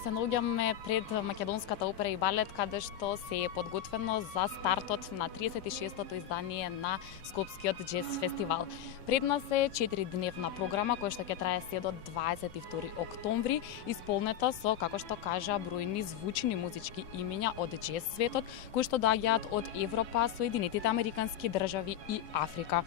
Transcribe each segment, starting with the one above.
Се наоѓаме пред Македонската опера и балет, каде што се е подготвено за стартот на 36-тото издание на Скопскиот џез фестивал. Пред нас е 4-дневна програма која што ќе трае се до 22 октомври, исполнета со, како што кажа, бројни звучни музички имиња од џез светот, кои што доаѓаат од Европа, Соединетите американски држави и Африка.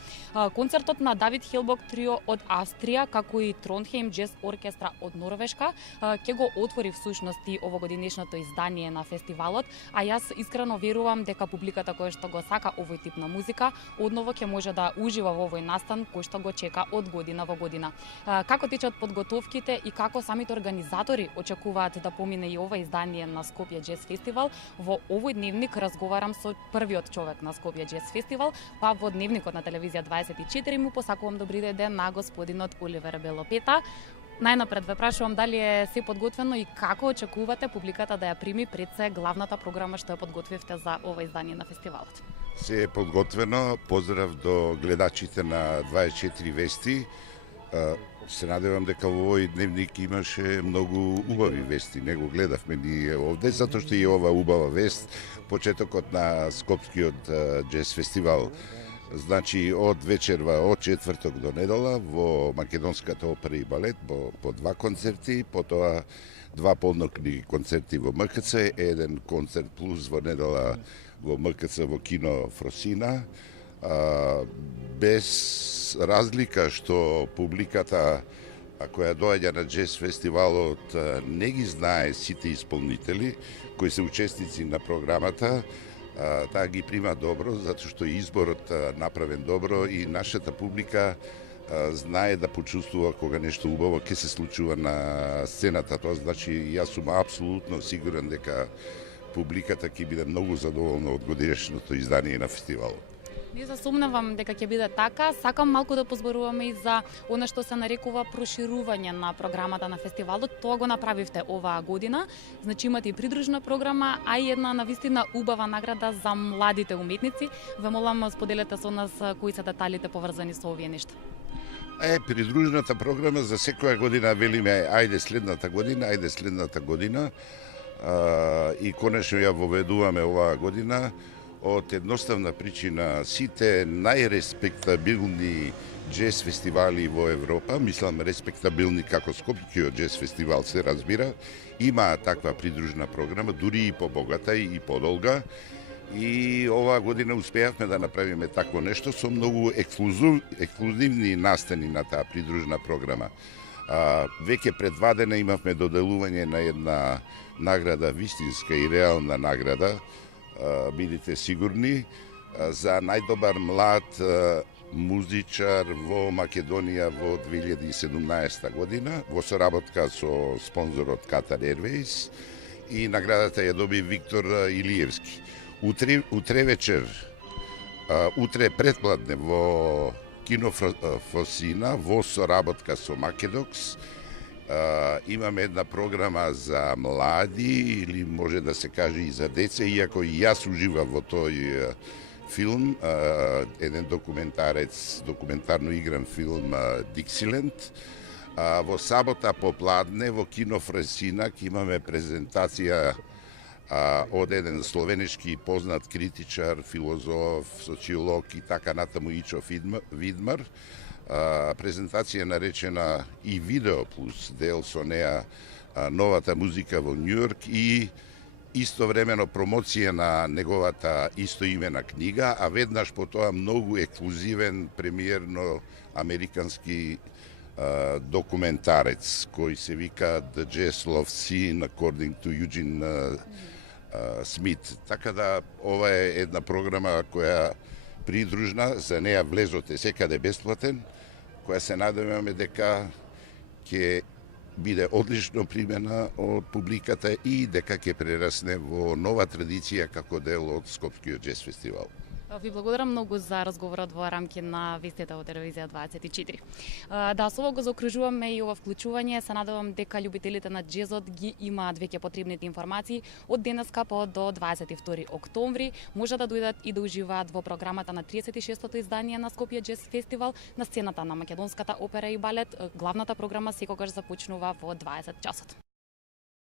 Концертот на Давид Хелбок трио од Австрија, како и Тронхейм џез оркестра од Норвешка, ќе го отвори всушност и овогодишното издание на фестивалот, а јас искрено верувам дека публиката која што го сака овој тип на музика одново ќе може да ужива во овој настан кој што го чека од година во година. Како течат подготовките и како самите организатори очекуваат да помине и ова издание на Скопје џез фестивал, во овој дневник разговарам со првиот човек на Скопје џез фестивал, па во дневникот на телевизија 24 му посакувам добри ден на господинот Оливер Белопета. Најнапред ве прашувам дали е се подготвено и како очекувате публиката да ја прими пред се главната програма што ја подготвивте за ова издание на фестивалот. Се е подготвено. Поздрав до гледачите на 24 вести. Се надевам дека во овој дневник имаше многу убави вести. Не го гледавме ние овде, затоа што и ова убава вест, почетокот на Скопскиот џез фестивал. Значи, од вечерва, од четврток до недела, во Македонската опера и балет, по два концерти, потоа два полнокни концерти во МКЦ, еден концерт плюс во недела во МКЦ во кино Фросина. Без разлика што публиката која доаѓа на џез фестивалот не ги знае сите исполнители кои се учесници на програмата, таа ги прима добро, затоа што изборот направен добро и нашата публика знае да почувствува кога нешто убаво ќе се случува на сцената. Тоа значи, јас сум апсолутно сигурен дека публиката ќе биде многу задоволна од годишното издание на фестивалот. Не засумневам дека ќе биде така. Сакам малку да позборуваме и за она што се нарекува проширување на програмата на фестивалот. Тоа го направивте оваа година. Значи имате и придружна програма, а и една навистина убава награда за младите уметници. Ве молам споделете со нас кои се деталите поврзани со овие нешта. Придружната програма за секоја година велиме ајде следната година и конечно ја воведуваме оваа година од едноставна причина. Сите најреспектабилни џез фестивали во Европа, мислам респектабилни како Скопскиот џез фестивал се разбира, има таква придружна програма, дури и побогата и подолга. И оваа година успеавме да направиме такво нешто со многу ексклузивни настани на таа придружна програма. Веќе пред 2 дена имавме доделување на една награда, вистинска и реална награда, бидите сигурни, за најдобар млад музичар во Македонија во 2017 година, во соработка со спонзорот Qatar Airways, и наградата ја доби Виктор Илиевски. Утре вечер, утре претпладне во кино Фросина, во соработка со Македокс, имаме една програма за млади, или може да се каже и за деца, иако и јас уживам во тој филм, еден документарно игран филм Диксиленд. Во сабота попладне во кино Фросина ќе имаме презентација од еден словенешки познат критичар, филозоф, социолог и така натаму Ичо Видмар. Презентација наречена и видео плюс дел со неа новата музика во Њујорк и истовремено промоција на неговата истоимена книга, а веднаш по тоа многу ексклузивен премиерно американски документарец кој се вика The Jazz Love Scene according to Eugene Смит. Така да ова е една програма која придружна, за неа влезот е секаде бесплатен, која се надеваме дека ќе биде одлично примена од публиката и дека ќе прерасне во нова традиција како дел од Скопскиот џез фестивал. Ви благодарам многу за разговорот во рамки на вестите во телевизија 24. Да, со ова го заокружуваме и ова вклучување. Се надевам дека љубителите на џезот ги имаат веќе потребните информации. Од денеска до 22 октомври може да дојдат и да уживаат во програмата на 36-тото издание на Скопје џез фестивал на сцената на Македонската опера и балет. Главната програма секогаш започнува во 20 часот.